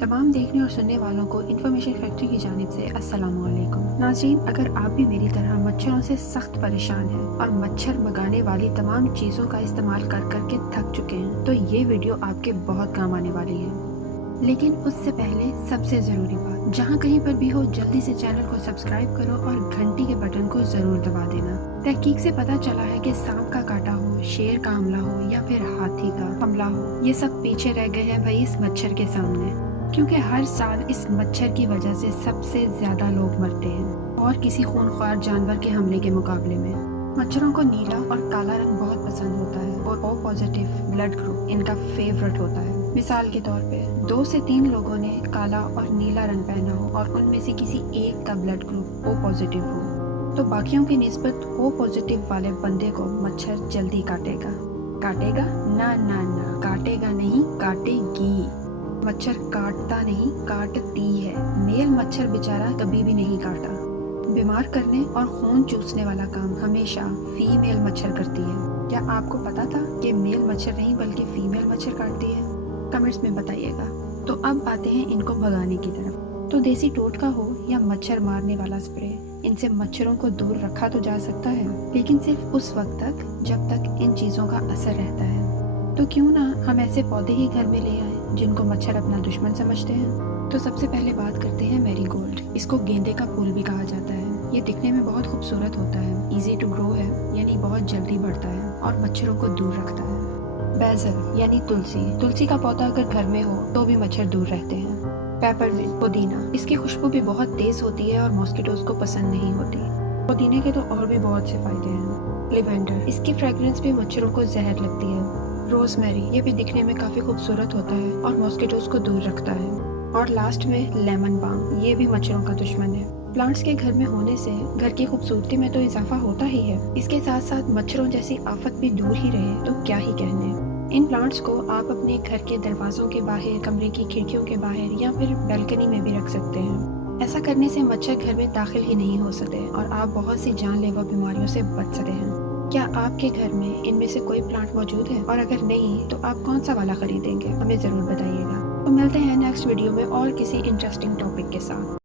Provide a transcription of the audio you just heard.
तमाम देखने और सुनने वालों को इन्फॉर्मेशन फैक्ट्री की जानिब से अस्सलाम वालेकुम। नाज़रीन, अगर आप भी मेरी तरह मच्छरों से सख्त परेशान हैं और मच्छर भगाने वाली तमाम चीज़ों का इस्तेमाल कर कर के थक चुके हैं तो ये वीडियो आपके बहुत काम आने वाली है। लेकिन उससे पहले सबसे ज़रूरी बात, जहाँ कहीं पर भी हो जल्दी से चैनल को सब्सक्राइब करो और घंटी के बटन को ज़रूर दबा देना। तहकीक से पता चला है कि सांप का काटा हो, शेर का हमला हो या फिर हाथी का हमला हो, ये सब पीछे रह गए हैं वही इस मच्छर के सामने, क्योंकि हर साल इस मच्छर की वजह से सबसे ज़्यादा लोग मरते हैं और किसी खूनख्वार जानवर के हमले के मुकाबले में। मच्छरों को नीला और काला रंग बहुत पसंद होता है और ओ पॉजिटिव ब्लड ग्रुप इनका फेवरेट होता है। मिसाल के तौर पे 2 से 3 लोगों ने काला और नीला रंग पहना हो और उनमें से किसी एक का ब्लड ग्रुप ओ पॉजिटिव हो तो बाकियों की निस्बत ओ पॉजिटिव वाले बंदे को मच्छर जल्दी काटेगा। काटेगा? ना ना ना, काटेगा नहीं, काटेगी। मच्छर काटता नहीं, काटती है। मेल मच्छर बेचारा कभी भी नहीं काटा। बीमार करने और खून चूसने वाला काम हमेशा फीमेल मच्छर करती है। क्या आपको पता था कि मेल मच्छर नहीं बल्कि फीमेल मच्छर काटती है? कमेंट्स में बताइएगा। तो अब आते हैं इनको भगाने की तरफ। तो देसी टोटका हो या मच्छर मारने वाला स्प्रे, इनसे मच्छरों को दूर रखा तो जा सकता है, लेकिन सिर्फ उस वक्त तक जब तक इन चीज़ों का असर रहता है। तो क्यों ना हम ऐसे पौधे ही घर में ले आए जिनको मच्छर अपना दुश्मन समझते हैं। तो सबसे पहले बात करते हैं मैरीगोल्ड। इसको गेंदे का फूल भी कहा जाता है। ये दिखने में बहुत खूबसूरत होता है, इजी टू ग्रो है यानी बहुत जल्दी बढ़ता है और मच्छरों को दूर रखता है। बेसल यानी तुलसी, तुलसी का पौधा अगर घर में हो तो भी मच्छर दूर रहते हैं। पेपरमिंट, पुदीना, इसकी खुशबू भी बहुत तेज होती है और मॉस्किटोज को पसंद नहीं होती। पुदीने के तो और भी बहुत से फायदे हैं। लिवेंडर, इसकी फ्रेग्रेंस भी मच्छरों को जहर लगती है। रोजमेरी, ये भी दिखने में काफी खूबसूरत होता है और मॉस्किटोज को दूर रखता है। और लास्ट में लेमन बाम, ये भी मच्छरों का दुश्मन है। प्लांट्स के घर में होने से घर की खूबसूरती में तो इजाफा होता ही है, इसके साथ साथ मच्छरों जैसी आफत भी दूर ही रहे तो क्या ही कहने। इन प्लांट्स को आप अपने घर के दरवाजों के बाहर, कमरे की खिड़कियों के बाहर या फिर बालकनी में भी रख सकते हैं। ऐसा करने से मच्छर घर में दाखिल ही नहीं हो सकते और आप बहुत सी जानलेवा बीमारियों से बच सकते हैं। क्या आपके घर में इनमें से कोई प्लांट मौजूद है? और अगर नहीं तो आप कौन सा वाला खरीदेंगे? हमें ज़रूर बताइएगा। तो मिलते हैं नेक्स्ट वीडियो में और किसी इंटरेस्टिंग टॉपिक के साथ।